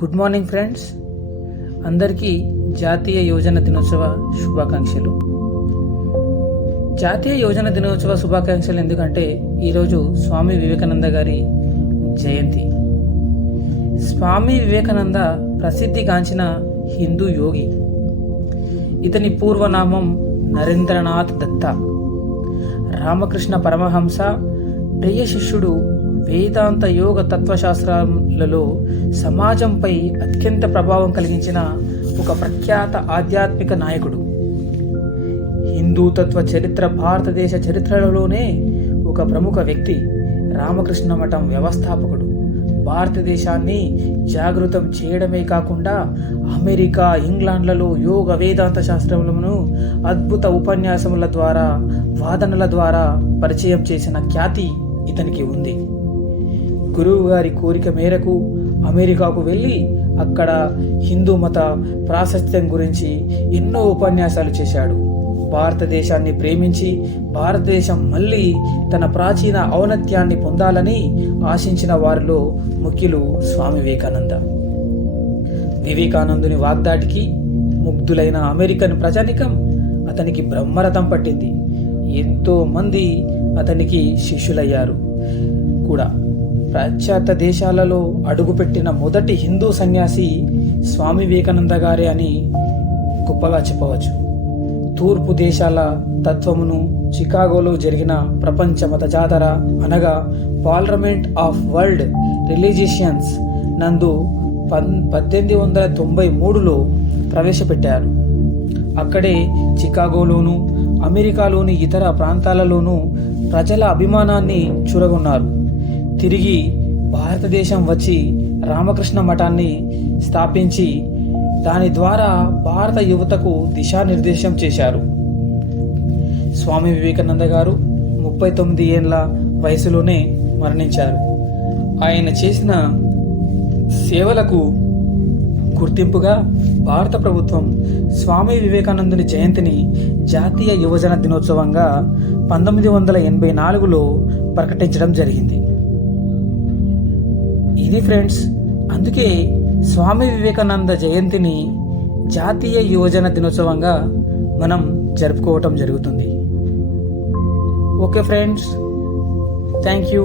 Good morning friends, అందరికీ జాతీయ యువజన దినోత్సవ శుభాకాంక్షలు. జాతీయ యువజన దినోత్సవ శుభాకాంక్షలు ఎందుకంటే ఈరోజు స్వామి వివేకానంద గారి జయంతి. స్వామి వివేకానంద ప్రసిద్ధిగాంచిన హిందూ యోగి. ఇతని పూర్వనామం నరేంద్రనాథ్ దత్త. రామకృష్ణ పరమహంస ప్రియ శిష్యుడు. వేదాంత యోగ తత్వశాస్త్రాలలో సమాజంపై అత్యంత ప్రభావం కలిగించిన ఒక ప్రఖ్యాత ఆధ్యాత్మిక నాయకుడు. హిందూ తత్వ చరిత్ర భారతదేశ చరిత్రలోనే ఒక ప్రముఖ వ్యక్తి. రామకృష్ణ మఠం వ్యవస్థాపకుడు. భారతదేశాన్ని జాగృతం చేయడమే కాకుండా అమెరికా, ఇంగ్లాండ్లలో యోగ వేదాంత శాస్త్రములను అద్భుత ఉపన్యాసముల ద్వారా, వాదనల ద్వారా పరిచయం చేసిన ఖ్యాతి ఇతనికి ఉంది. గురువు గారి కోరిక మేరకు అమెరికాకు వెళ్ళి అక్కడ హిందూ మత ప్రాశస్త్యం గురించి ఎన్నో ఉపన్యాసాలు చేశాడు. భారతదేశాన్ని ప్రేమించి భారతదేశం మళ్ళీ తన ప్రాచీన ఔన్నత్యాన్ని పొందాలని ఆశించిన వారిలో ముఖ్యులు స్వామి వివేకానంద. వివేకానందుని వాగ్దాటికి ముగ్ధులైన అమెరికన్ ప్రజానికం అతనికి బ్రహ్మరథం పట్టింది. ఎంతో మంది అతనికి శిష్యులయ్యారు కూడా. పాశ్చాత్య దేశాలలో అడుగుపెట్టిన మొదటి హిందూ సన్యాసి స్వామి వివేకానంద గారే అని గొప్పగా చెప్పవచ్చు. తూర్పు దేశాల తత్వమును చికాగోలో జరిగిన ప్రపంచ మత జాతర అనగా పార్లమెంట్ ఆఫ్ వరల్డ్ రిలీజియన్స్ నందు 1893లో ప్రవేశపెట్టారు. అక్కడే చికాగోలోను అమెరికాలోని ఇతర ప్రాంతాలలోనూ ప్రజల అభిమానాన్ని చూరగొన్నారు. తిరిగి భారతదేశం వచ్చి రామకృష్ణ మఠాన్ని స్థాపించి దాని ద్వారా భారత యువతకు దిశానిర్దేశం చేశారు. స్వామి వివేకానంద గారు 39 ఏళ్ల వయసులోనే మరణించారు. ఆయన చేసిన సేవలకు గుర్తింపుగా భారత ప్రభుత్వం స్వామి వివేకానందుని జయంతిని జాతీయ యువజన దినోత్సవంగా 1984లో ప్రకటించడం జరిగింది. ఇది ఫ్రెండ్స్, అందుకే స్వామి వివేకానంద జయంతిని జాతీయ యువజన దినోత్సవంగా మనం జరుపుకోవటం జరుగుతుంది. Okay friends, thank you.